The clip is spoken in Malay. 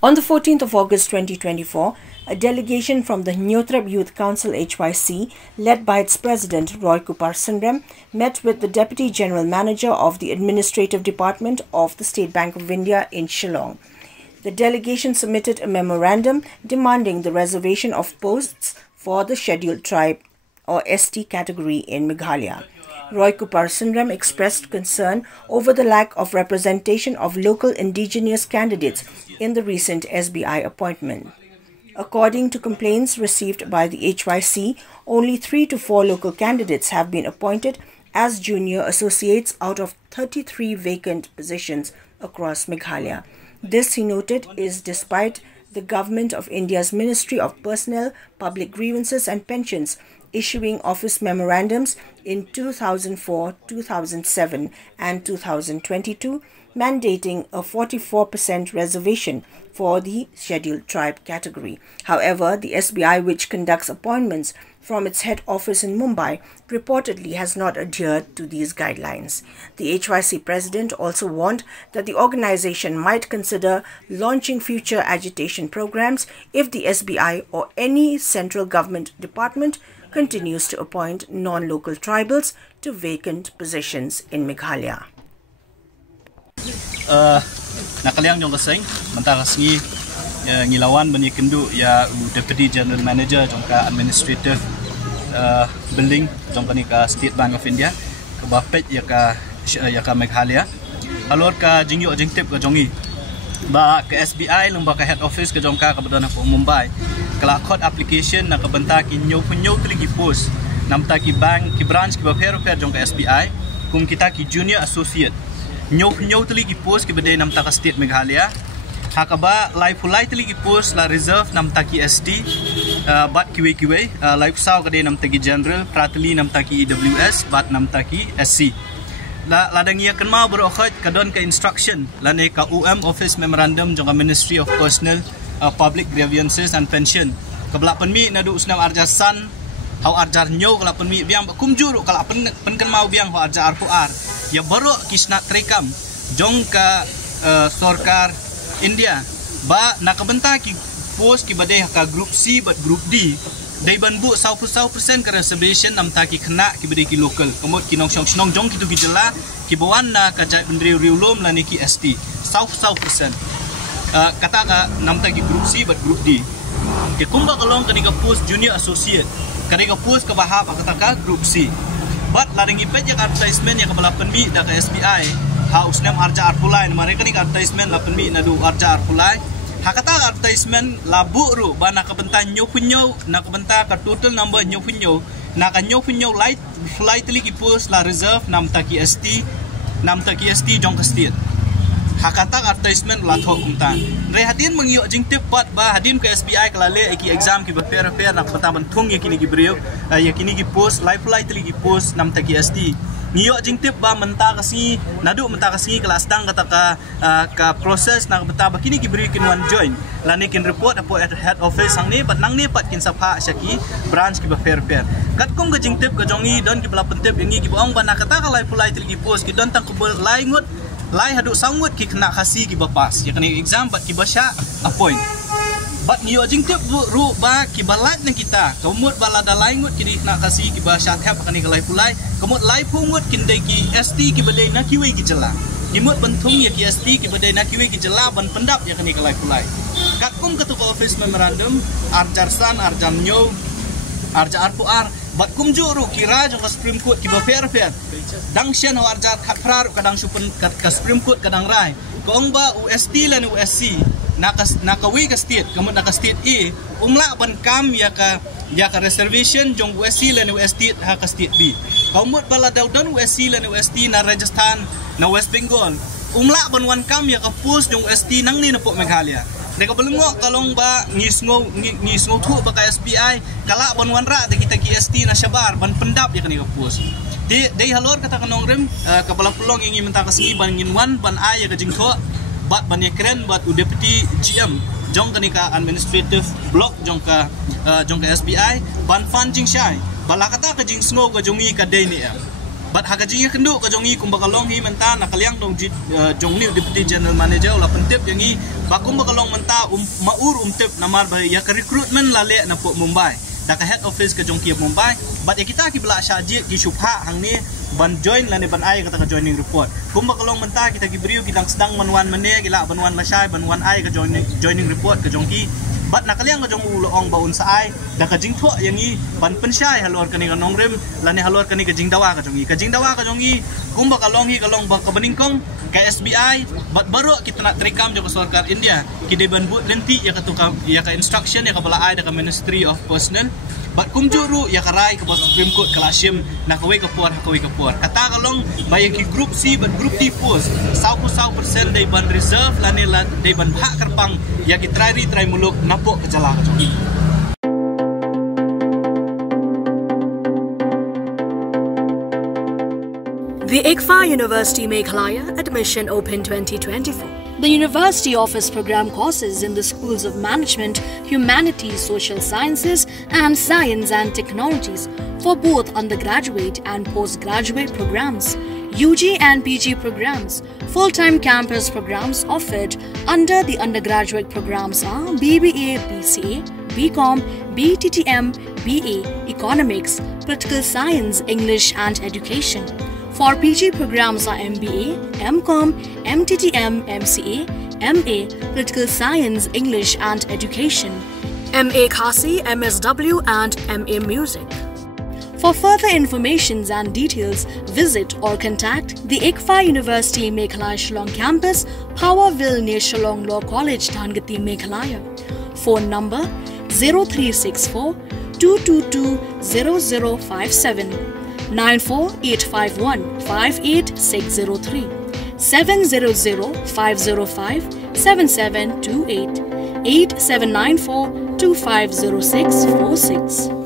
On the 14th of August 2024, a delegation from the Hynniewtrep Youth Council HYC, led by its President Roy Kupar Synrem, met with the Deputy General Manager of the Administrative Department of the State Bank of India in Shillong. The delegation submitted a memorandum demanding the reservation of posts for the Scheduled Tribe or ST category in Meghalaya. Roy Kupar Synrem expressed concern over the lack of representation of local indigenous candidates in the recent SBI appointment. According to complaints received by the HYC, only 3 to 4 local candidates have been appointed as junior associates out of 33 vacant positions across Meghalaya. This, he noted, is despite the Government of India's Ministry of Personnel, Public Grievances and Pensions issuing office memorandums in 2004, 2007 and 2022 mandating a 44% reservation for the Scheduled Tribe category. However, the SBI, which conducts appointments from its head office in Mumbai, reportedly has not adhered to these guidelines. The HYC president also warned that the organization might consider launching future agitation programs if the SBI or any central government department continues to appoint non-local tribals to vacant positions in Meghalaya. Nakaliang jong kasing mentara sengi ngilawan bani kendu ya Deputy General Manager jongka Administrative Building jongka ni ka State Bank of India ke bapet ya ka Meghalaya alor ka jingyo jingtip ka jongi ba ke SBI lomba ka head office ke jongka ka Perdana Mumbai kala code application na kabanta ki nyo teligi post namta ki bank ki branch ki bapero per jongka SBI kum kita ki junior associate nyo teligi post ki bade namta ka state Meghalaya hakaba live fulai teligi post la reserve namta ki ST bat kiwe live saw kade namta ki general prateli namta ki EWS bat namta ki SC la ladang ia kenma berokhat kadon ka instruction lane ka office memorandum jongka Ministry of Personnel, Public Grievances and Pension kabla penmi nadu usnam arjasan hau arjar nyo kala penmi biang kumjuru kala pen mau biang hau arjar ar ya baru kisna trekam jongka sorkar India ba nakabenta ki post ki bade ka group C but group D dai banbu 100% ka reservation namta ki khna ki bade ki local komot ki nong snong jong ki tu ki jela ki bawan na ka jai bendri riulom lani ki ST 100% kata ka namta ki group C but group D ke kumba kalong ka ni ka post junior associate ka ni ka post ka bahap kata ka group C but ladang ipet ya advertisement ya ka bala penmi da ka SBI haus nem arja arpulai mereka ni advertisement la penmi na du arja arpulai hakata advertisement labu ru bana ka benta nyo punyo na ka benta ka total number nyo punyo na ka nyo punyo light flight ligi post la reserve namta ki ST jong ka state hakata advertisement la tho kumta re hadin mangyo jingtip pat ba hadin ka SBI kalale ki exam ki prepare na benta bantung ya kini ki brio ya kini ki post live flight ligi post namta ki ST niyo jingtip ba menta kasi nadu menta kasi kelas dang kata ka proses na beta ba kini ki beri kin one join lani kin report apo at head office sang ni bat nang ni pat kin sapha syaki branch ki ba fair kat kum ka jingtip ka jongi don ki bala pentip ingi ki bong ba na kata ka live flight ligi post ki don tang ko lai ngut lai hadu sangut ki kena kasi ki ba pass ya kani exam bat ki ba sya appoint bat niyo jingtip ru ba ki balat na kita kemut balada laingut kini nak kasi ki ba syat hap kani kalai pulai kemut lai pungut kindai ki ST ki badai na kiwe ki jela kimut bentung ya ki ST ki badai na kiwe ki jela ban pendap ya kani kalai pulai kat kum ketua office memorandum arjarsan arjamnyo arja arpuar bat kum juru kira jong ka Supreme Court ki ba fair dang sian ho arjar khat prar kadang supun ka Supreme Court kadang rai kong ba UST lan USC nakawi ka state kamut naka state A umla ban kam ya ka reservation jong USC lan UST ha ka state B kamut bala daw don USC lan UST na Rajasthan na West Bengal umla ban wan kam ya ka post jong UST nang ni na po Meghalaya deka belungo kalong ba ngisngo thu ba ka SBI kala ban wan ra de kita ki ST na syabar ban pendap ya kani ka post de halor kata kanong rem ka bala pulong ingi menta ka singi ban ngin wan ban a ya ka jingtho bat banyak keren bat deputy GM jong ka ni ka administrative block jong ka SBI ban fan jing syai bala kata ka jing sngo ka jongi ka day ni But hagaji ya kendu ka jongi kumbakalong hi menta nakaliang dong jongni deputy general manager la pentip yangi bakum bakalong menta maur tip namar ba ya ka recruitment lale na po Mumbai da ka head office ka jongki Mumbai but ya kita ki bela syaji ki syubha hang ni ban join lane ban ai kata ka joining report kumbakalong menta kita ki beriu kita sedang manwan mane gila banwan lasai banwan ai ka joining report ka jongki but nakaliang ka jong uloong baun sa ai da ka jingtho yangi ban pensyai halor kani ka nongrem lani halor kani ka jingdawa ka jongi kumbakalong hi kalong ba ka beningkong ka SBI but baru kita nak terekam jo ka sarkar India ki de ban but lenti ya ka tukam ya ka instruction ya ka bala ai da ka Ministry of Personnel but kumjuru ya ka rai ka Supreme Court kalashim na kawai ka puar kata kalong bayang ki group C but group D post 100% day ban reserve lani day ban hak karpang ya ki try muluk napo ka jala ka jongi. The HYC University Meghalaya Admission Open 2024. The university offers program courses in the schools of management, humanities, social sciences and science and technologies for both undergraduate and postgraduate programs, UG and PG programs. Full-time campus programs offered under the undergraduate programs are BBA, BCA, BCom, BTTM, BA, Economics, Political Science, English and Education. For PG programs are MBA, MCom, MTTM, MCA, MA, Political Science, English and Education, MA HYC, MSW and MA Music. For further information and details, visit or contact the HYC University Meghalaya Shillong campus, Powerville near Shillong Law College, Dhangati, Meghalaya. Phone number 0364 222 0057. 94851 58603 700 505 7728 8794 250646.